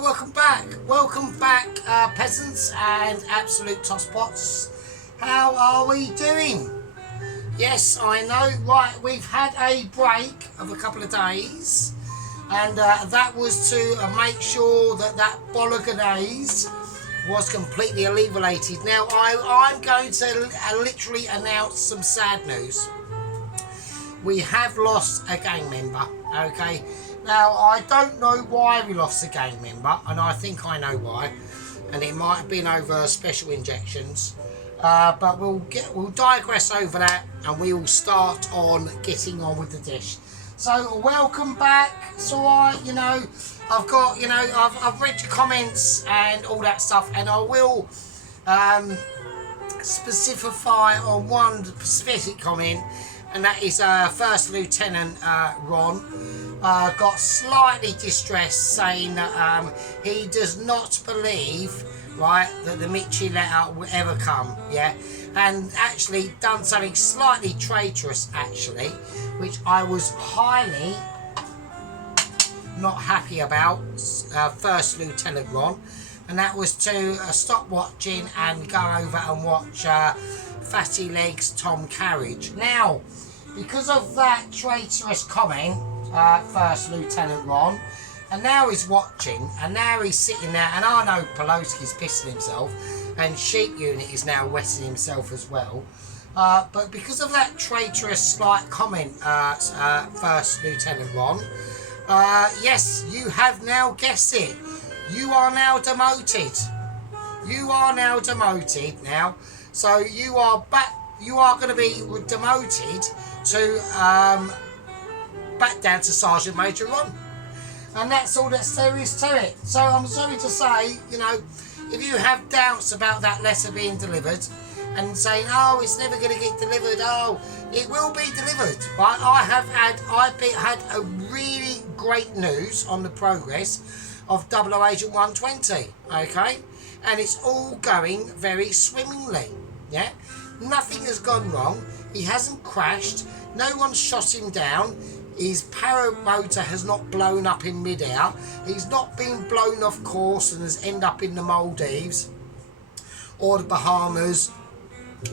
Welcome back, peasants and absolute tosspots. How are we doing? Yes, I know, right, we've had a break of a couple of days, and that was to make sure that Bolognese was completely alleviated. Now, I'm going to literally announce some sad news. We have lost a gang member, okay? Now, I don't know why we lost a gang member, and I think I know why, and it might have been over special injections, but we'll digress over that, and we will start on getting on with the dish. So, welcome back. It's alright, you know, I've read your comments and all that stuff, and I will specify on one specific comment, and that is First Lieutenant Ron. Got slightly distressed, saying that he does not believe, right, that the Mitchie letter will ever come, yeah, and actually done something slightly traitorous, actually, which I was highly not happy about, First Lieutenant Ron, and that was to stop watching and go over and watch Fatty Legs Tom Carriage. Now, because of that traitorous comment, First Lieutenant Ron, and now he's watching, and now he's sitting there, and I know Pelosi's pissing himself, and Sheep Unit is now wetting himself as well. But because of that traitorous slight comment, First Lieutenant Ron, yes, you have now guessed it. You are now demoted. You are now demoted now. So you are back. You are going to be demoted to back down to Sergeant Major Ron, and that's all that there is to it. So I'm sorry to say, you know, if you have doubts about that letter being delivered and saying, oh, it's never going to get delivered, oh, it will be delivered. Right? I've had a really great news on the progress of 00 Agent 120, okay, and it's all going very swimmingly. Yeah, nothing has gone wrong. He hasn't crashed. No one shot him down. His paramotor has not blown up in midair. He's not been blown off course and has ended up in the Maldives or the Bahamas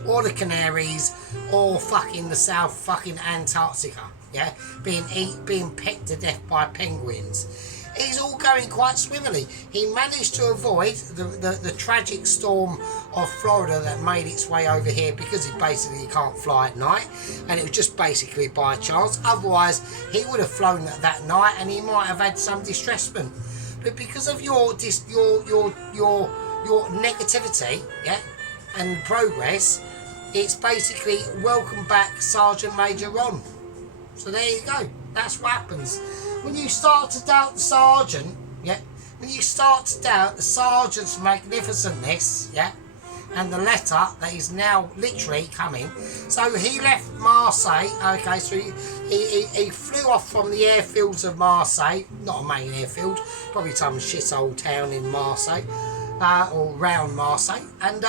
or the Canaries or fucking the South fucking Antarctica. Yeah, being pecked to death by penguins. It's all going quite swimmingly. He managed to avoid the tragic storm of Florida that made its way over here because he basically can't fly at night, and it was just basically by chance. Otherwise, he would have flown that night, and he might have had some distressment. But because of your negativity, yeah, and progress, it's basically welcome back, Sergeant Major Ron. So there you go. That's what happens. When you start to doubt the sergeant, yeah, when you start to doubt the sergeant's magnificentness, yeah, and the letter that is now literally coming. So he left Marseille, okay, so he flew off from the airfields of Marseille, not a main airfield, probably some shithole town in Marseille, or round Marseille, and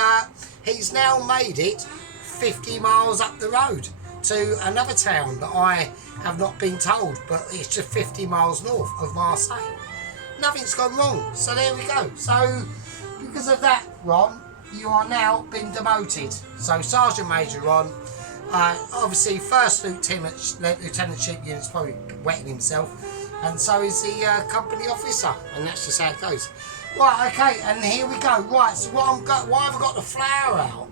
he's now made it 50 miles up the road to another town that I have not been told, but it's just 50 miles north of Marseille. Nothing's gone wrong, so there we go. So because of that, Ron, you are now been demoted. So Sergeant Major Ron, obviously First Lieutenant Sheep Unit's probably wetting himself, and so is the company officer, and that's just how it goes. Right, okay, and here we go. Right, so why have I got the flour out?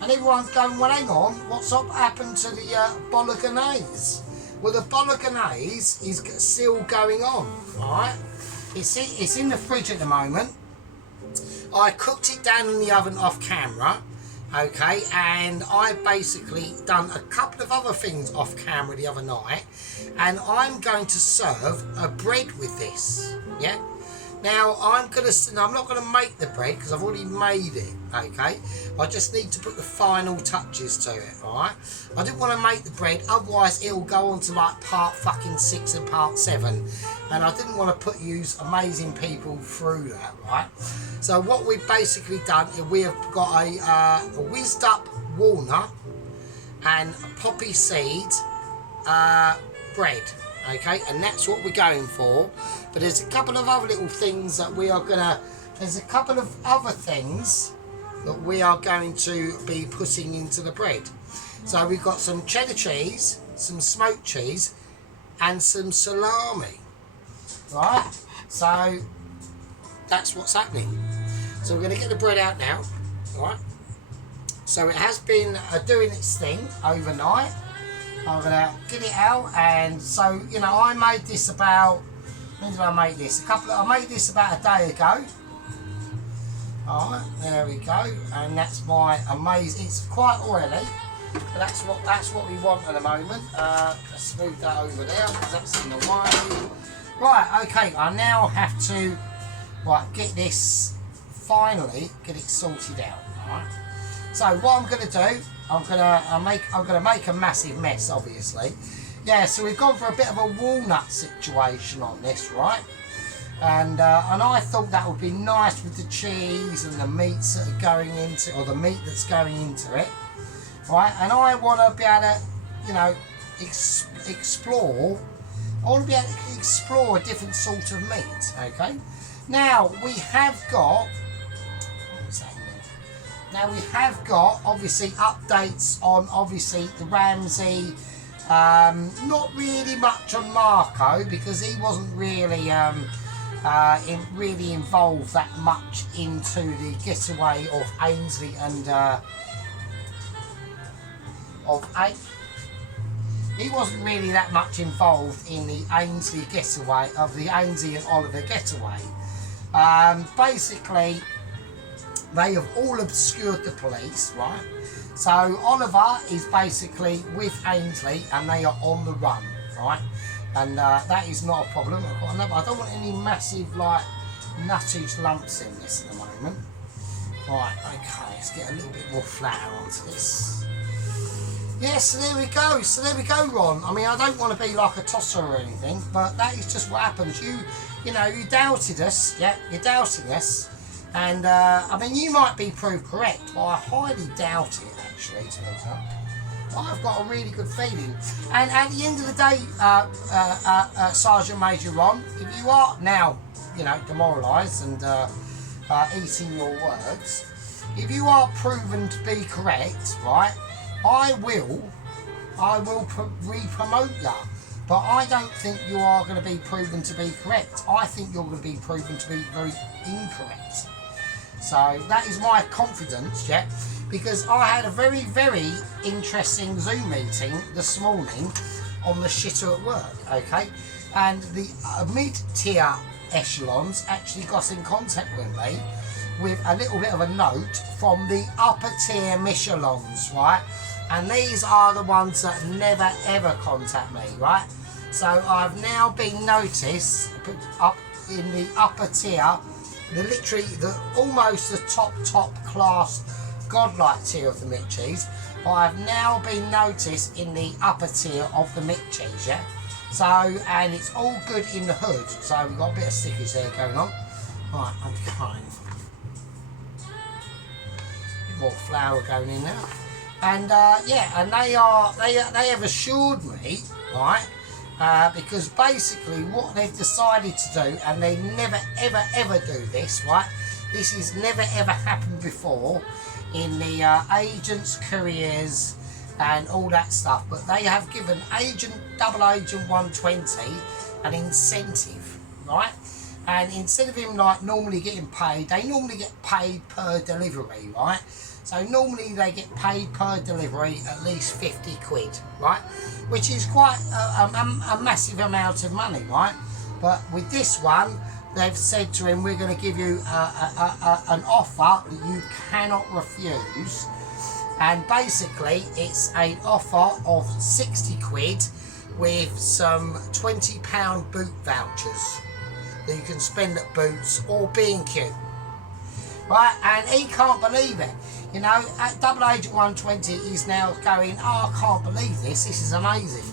And everyone's going, well, hang on, what's up happened to the Bolognese? Well, the Bolognese is still going on, alright? It's in the fridge at the moment. I cooked it down in the oven off camera, okay, and I basically done a couple of other things off camera the other night, and I'm going to serve a bread with this, yeah? Now, I'm not going to make the bread because I've already made it, okay? I just need to put the final touches to it, alright? I didn't want to make the bread, otherwise it'll go on to like part fucking 6 and part 7. And I didn't want to put you amazing people through that, right? So what we've basically done is we have got a whizzed up walnut and a poppy seed bread, okay, and that's what we're going for. But there's a couple of other little things that we are gonna, there's a couple of other things that we are going to be putting into the bread. So we've got some cheddar cheese, some smoked cheese, and some salami, right? So that's what's happening. So we're going to get the bread out now, right? So it has been doing its thing overnight. I'm going to get it out, and so, you know, I made this about, when did I make this? I made this about a day ago. Alright, there we go, and that's my amazing, it's quite oily, but that's what we want at the moment. Let's move that over there, because that's in the way. Right, okay, I now have to, get this, finally, get it sorted out, alright? So what I'm going to do, I'm going to make a massive mess, obviously. Yeah, so we've gone for a bit of a walnut situation on this, right? And I thought that would be nice with the cheese and the meats that are going into, or the meat that's going into it, right? And I want to be able to, you know, explore. I want to be able to explore a different sort of meat. Okay. Now we have got. Now we have got obviously updates on obviously the Ramsey. Not really much on Marco, because he wasn't really really involved that much into the getaway of Ainsley and he wasn't really that much involved in the Ainsley getaway, of the Ainsley and Oliver getaway. Basically, they have all obscured the police, right? So Oliver is basically with Ainsley and they are on the run, right? And that is not a problem. I don't want any massive, like, nuttage lumps in this at the moment. Right, okay, let's get a little bit more flour onto this. Yeah, so there we go. So there we go, Ron. I mean, I don't want to be like a tosser or anything, but that is just what happens. You know, you doubted us. Yeah, you're doubting us. And, I mean, you might be proved correct, but I highly doubt it, actually, to be honest. I've got a really good feeling. And at the end of the day, Sergeant Major Ron, if you are now, you know, demoralised and eating your words, if you are proven to be correct, right, I will re-promote you. But I don't think you are going to be proven to be correct. I think you're going to be proven to be very incorrect. So that is my confidence, yeah. Because I had a very, very interesting Zoom meeting this morning on the shitter at work, okay? And the mid-tier echelons actually got in contact with me with a little bit of a note from the upper-tier Michelins, right? And these are the ones that never, ever contact me, right? So I've now been noticed up in the upper tier, almost the top class godlike tier of the McCheese, but I've now been noticed in the upper tier of the McCheese, yeah? So, and it's all good in the hood, so we've got a bit of stickers there going on. Right, okay. Bit more flour going in now. And yeah, and they have assured me, right, because basically what they've decided to do, and they never ever do this, right, this has never ever happened before in the agents, couriers and all that stuff, but they have given double agent 120 an incentive, right? And instead of him like normally getting paid, they normally get paid per delivery, right? So normally they get paid per delivery at least 50 quid, right? Which is quite a massive amount of money, right? But with this one, they've said to him, we're going to give you an offer that you cannot refuse. And basically, it's an offer of 60 quid with some £20 boot vouchers that you can spend at Boots or B&Q. Right? And he can't believe it. You know, at Double Agent 120, he's now going, oh, I can't believe this. This is amazing.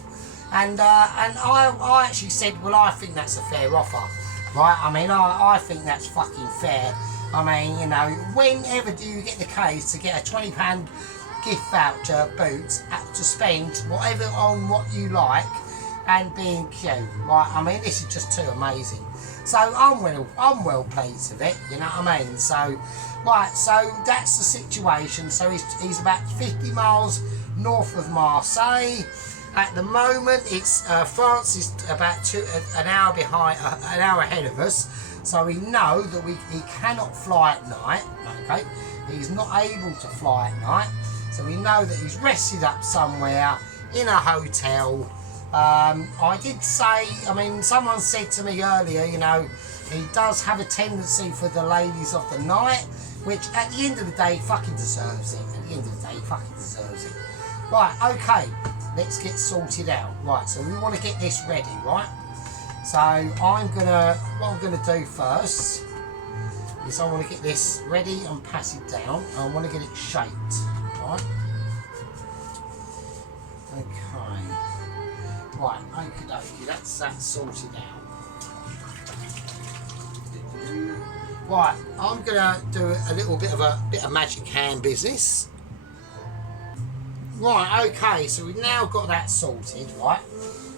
And I actually said, well, I think that's a fair offer. Right, I mean, I think that's fucking fair. I mean, you know, whenever do you get the case to get a £20 gift voucher Boots to spend whatever on what you like, and B&Q. Right, I mean, this is just too amazing. So I'm well pleased with it, you know what I mean? So, right, so that's the situation. So he's about 50 miles north of Marseille. At the moment, it's France is about an hour behind, an hour ahead of us. So we know that he cannot fly at night. Okay, he's not able to fly at night. So we know that he's rested up somewhere in a hotel. I did say, I mean, someone said to me earlier, you know, he does have a tendency for the ladies of the night, which at the end of the day, he fucking deserves it. At the end of the day, he fucking deserves it. Right, okay, let's get sorted out. Right, so we want to get this ready, right? So what I'm gonna do first is I want to get this ready and pass it down. I want to get it shaped, right? Okay. Right, okie dokie, that's that sorted out. Right, I'm gonna do a little bit of magic hand business. Right, okay, so we've now got that sorted, right?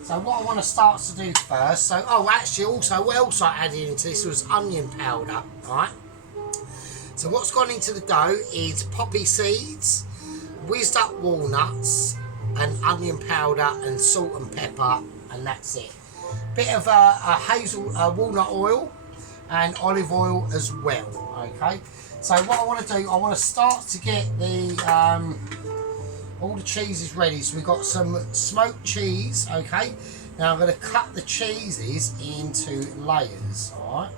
So what I want to start to do first, so, oh, actually also, what else I added into this was onion powder, right? So what's gone into the dough is poppy seeds, whizzed up walnuts, and onion powder and salt and pepper, and that's it. Bit of a walnut oil and olive oil as well. Okay, so what I want to do, I want to start to get the all the cheeses ready. So we've got some smoked cheese. Okay, now I'm going to cut the cheeses into layers. All right,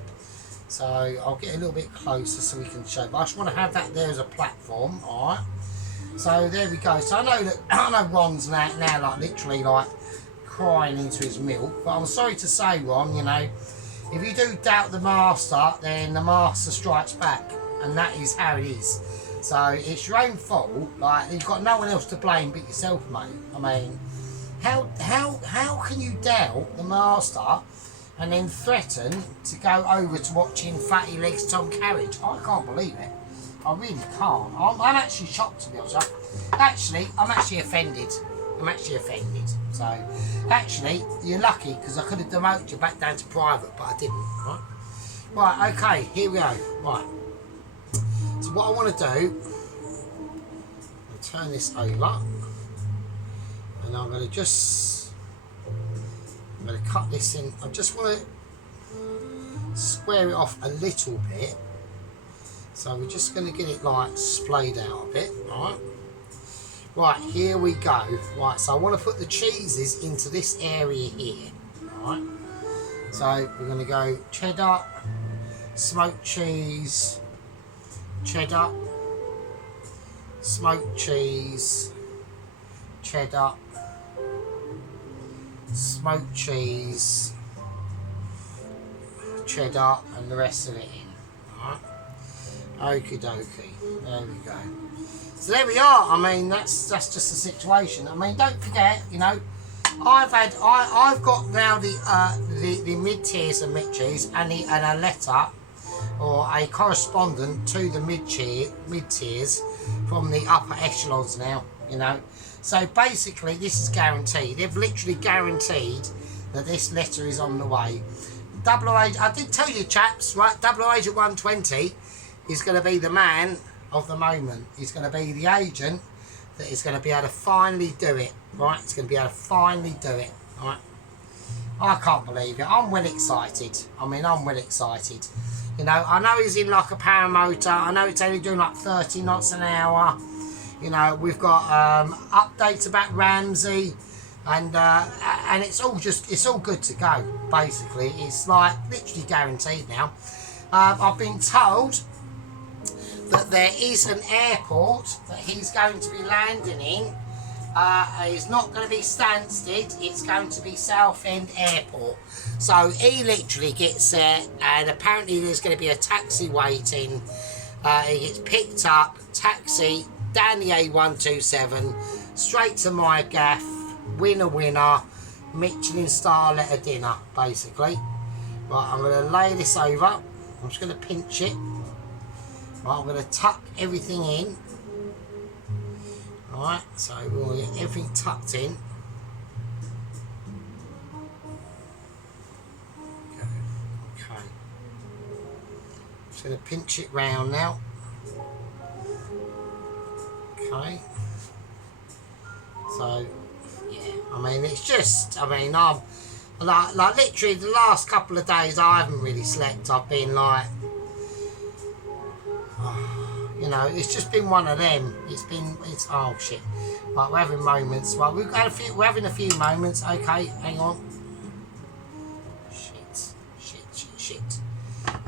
so I'll get a little bit closer so we can show, but I just want to have that there as a platform. All right. So there we go. So I know Ron's now like literally like crying into his milk. But I'm sorry to say, Ron, you know, if you do doubt the master, then the master strikes back, and that is how it is. So it's your own fault. Like, you've got no one else to blame but yourself, mate. I mean, how can you doubt the master and then threaten to go over to watching Fatty Legs Tom Carriage? I can't believe it. I really can't. I'm actually shocked, to be honest. Actually, I'm actually offended. So, actually, you're lucky because I could have demoted you back down to private, but I didn't. Right? Right. Okay. Here we go. Right. So what I want to do, I'll turn this over, and I'm going to cut this in. I just want to square it off a little bit. So we're just going to get it like splayed out a bit, right? Right, here we go. Right, so I want to put the cheeses into this area here, right? So we're going to go cheddar, smoked cheese, cheddar, smoked cheese, cheddar, smoked cheese, cheddar, and the rest of it in, right? Okie dokie, there we go. So there we are. I mean, that's just the situation. I mean, don't forget, you know, I've got now the mid tiers of mid cheese and a letter or a correspondent to the mid tiers from the upper echelons now. You know, so basically this is guaranteed. They've literally guaranteed that this letter is on the way. Double Agent, I did tell you, chaps, right? Double Agent 120 is going to be the man of the moment. He's going to be the agent that is going to be able to finally do it, right? He's going to be able to finally do it, right? I can't believe it. I'm well excited. I mean, I'm well excited. You know, I know he's in like a paramotor. I know it's only doing like 30 knots an hour. You know, we've got updates about Ramsey, and it's all good to go. Basically, it's like literally guaranteed now. I've been told that there is an airport that he's going to be landing in. It's not going to be Stansted, it's going to be Southend Airport. So he literally gets there, and apparently there's going to be a taxi waiting. He gets picked up, taxi, down the A127, straight to my gaff, winner, Michelin star letter dinner, basically. Right, I'm going to lay this over. I'm just going to pinch it. Right, I'm going to tuck everything in. Alright, so we'll get everything tucked in. Just going to pinch it round now. Okay. So, yeah, I mean, it's just, I mean, I'm, like literally the last couple of days I haven't really slept. I've been like, you know, it's just been one of them. It's, oh shit. Right, we're having moments. Right, we're having a few moments. Okay, hang on. Shit.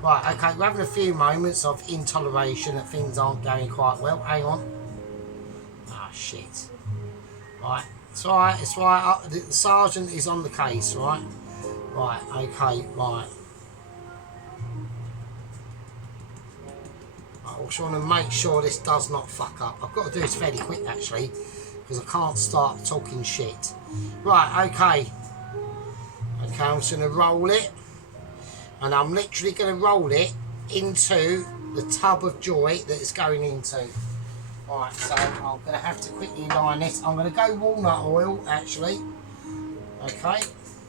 Right, okay, we're having a few moments of intoleration that things aren't going quite well. Hang on. Ah, shit. Right, it's alright, it's right. The sergeant is on the case, right? Right, okay, right. I also want to make sure this does not fuck up. I've got to do this fairly quick actually, because I can't start talking shit. Right, okay. Okay, I'm just going to roll it. And I'm literally going to roll it into the tub of joy that it's going into. Right, so I'm going to have to quickly line this. I'm going to go walnut oil actually. Okay.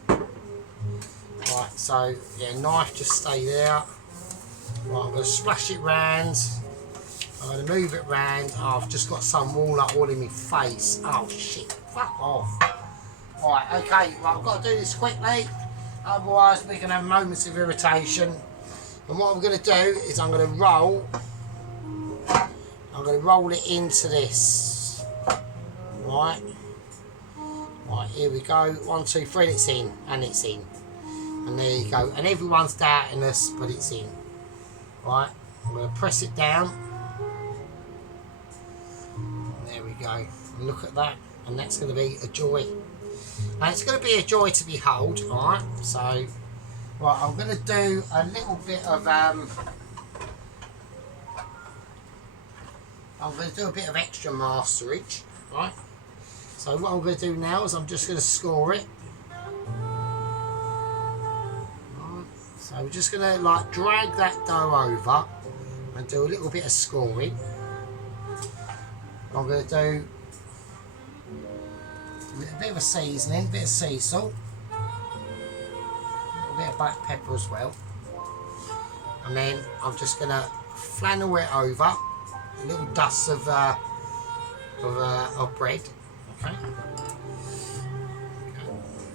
Right, so yeah, knife just stay there. Right, I'm going to splash it round. I'm going to move it round. Oh, I've just got some walnut oil in my face. Oh shit, fuck off. Right, okay, right, I've got to do this quickly. Otherwise we're going to have moments of irritation. And what I'm going to do is I'm going to roll it into this. Right. Right, here we go. 1, 2, 3, and it's in. And it's in. And there you go. And everyone's doubting us, but it's in. Right, I'm going to press it down. There we go. And look at that. And that's going to be a joy. And it's going to be a joy to behold. Alright, so right, I'm going to do a little bit of extra masterage. Right. So what I'm going to do now is I'm just going to score it. So we're just going to like drag that dough over and do a little bit of scoring. I'm going to do a bit of a seasoning, a bit of sea salt, a little bit of black pepper as well. And then I'm just going to flannel it over, a little dust of bread. Okay.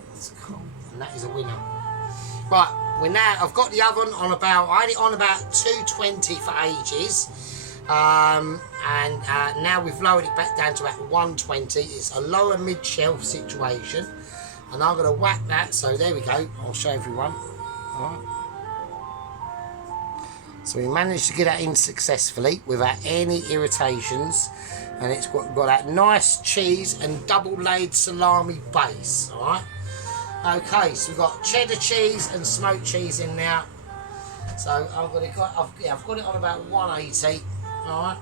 That's cool. And that is a winner. Right. I've got the oven on about, I had it on about 220 for ages, and now we've lowered it back down to about 120. It's a lower mid-shelf situation, and I'm going to whack that, so there we go, I'll show everyone. All right. So we managed to get that in successfully without any irritations, and it's got that nice cheese and double-laid salami base, all right? Okay, so we've got cheddar cheese and smoked cheese in there. So I've got it on about 180. Alright.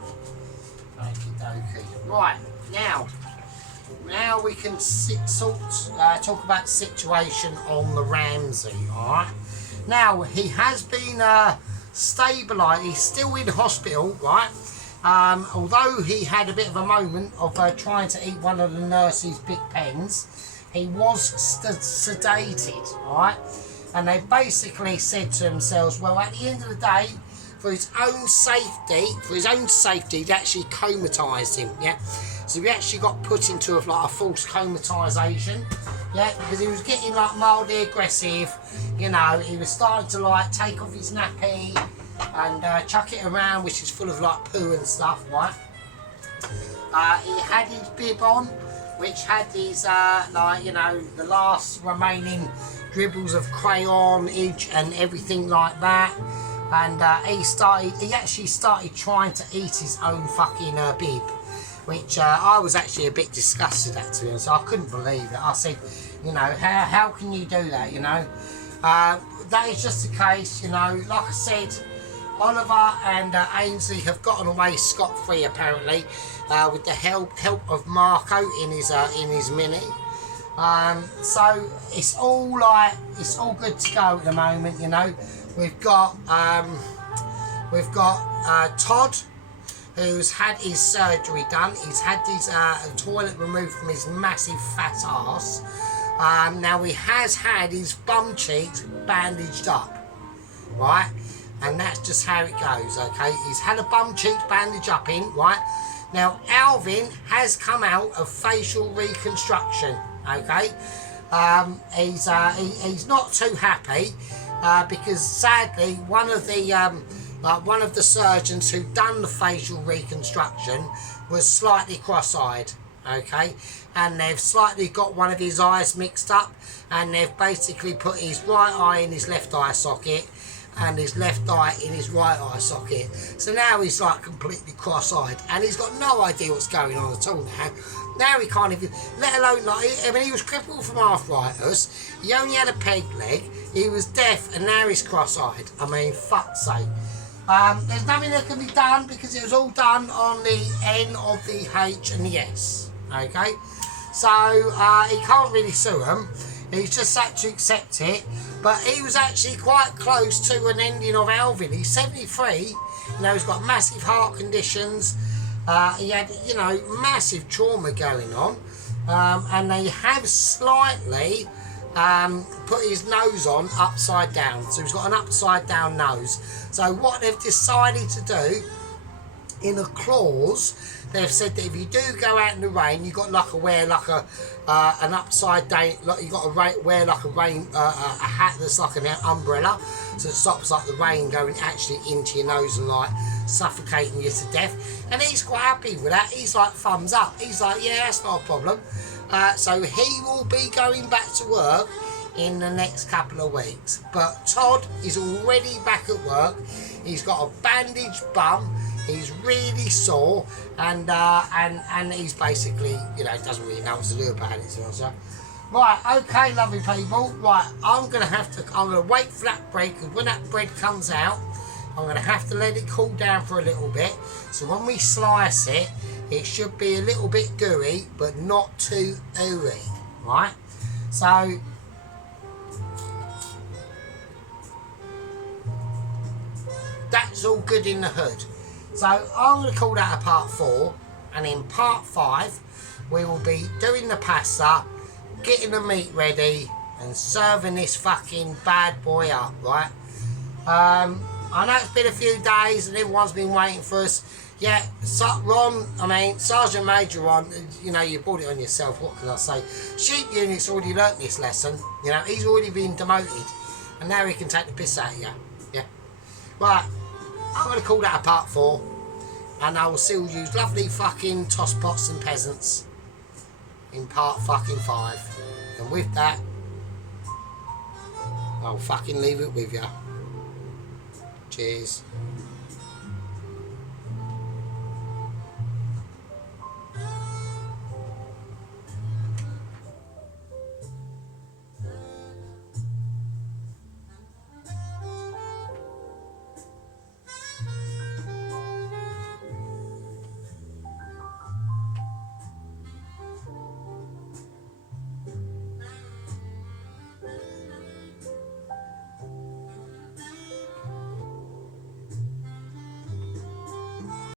Okie dokie. Right, now we can talk about the situation on the Ramsay, alright? Now he has been stabilised, he's still in hospital, right? Although he had a bit of a moment of trying to eat one of the nurse's big pens, he was sedated, right? And they basically said to themselves, well, at the end of the day, for his own safety, they actually comatised him, yeah? So he actually got put into a false comatisation, yeah? Because he was getting like mildly aggressive, you know, he was starting to like take off his nappy and chuck it around, which is full of like poo and stuff, right? He had his bib on, which had these, like, you know, the last remaining dribbles of crayon, edge and everything like that. And he actually started trying to eat his own fucking bib, which I was actually a bit disgusted at, to be honest. I couldn't believe it. I said, you know, how can you do that, you know? That is just the case, you know, like I said, Oliver and Ainsley have gotten away scot-free apparently, with the help of Marco in his Mini. So it's all good to go at the moment, you know. We've got Todd, who's had his surgery done. He's had his toilet removed from his massive fat ass. Now he has had his bum cheeks bandaged up, right? and that's just how it goes, okay? He's had a bum cheek bandage up in, right? Now, Alvin has come out of facial reconstruction, okay? He's not too happy because sadly one of the surgeons who done the facial reconstruction was slightly cross-eyed, okay? And they've slightly got one of his eyes mixed up, and they've basically put his right eye in his left eye socket and his left eye in his right eye socket. So now he's like completely cross-eyed, and he's got no idea what's going on at all now. Now he can't even, let alone, like, I mean, he was crippled from arthritis, he only had a peg leg, he was deaf, and now he's cross-eyed. I mean, fuck's sake. There's nothing that can be done because it was all done on the N of the H and the S, okay? So he can't really sue them. He's just had to accept it. But he was actually quite close to an ending of Alvin. He's 73. You know, he's got massive heart conditions. He had, you know, massive trauma going on. And they have slightly put his nose on upside down. So he's got an upside down nose. So what they've decided to do, in a clause, they've said that if you do go out in the rain, you've got like wear like an upside down, like you got to wear like a hat that's like an umbrella, so it stops like the rain going actually into your nose and like suffocating you to death. And he's quite happy with that. He's like thumbs up. He's like, yeah, that's not a problem. So he will be going back to work in the next couple of weeks. But Todd is already back at work. He's got a bandaged bum. He's really sore, and he's basically, you know, doesn't really know what to do about it. So, right, okay, lovely people. Right, I'm gonna wait for that bread, because when that bread comes out, I'm gonna have to let it cool down for a little bit. So when we slice it, it should be a little bit gooey, but not too ooey, right? So that's all good in the hood. So I'm going to call that a part 4, and in part 5 we will be doing the pasta, getting the meat ready, and serving this fucking bad boy up, right? I know it's been a few days and everyone's been waiting for us. Yeah, Sergeant Major Ron, you know, you brought it on yourself, what can I say? Sheep Unit's already learnt this lesson, you know, he's already been demoted, and now he can take the piss out of you, yeah? Right. I'm going to call that a part 4, and I will still use lovely fucking tosspots and peasants in part fucking 5. And with that, I'll fucking leave it with you. Cheers.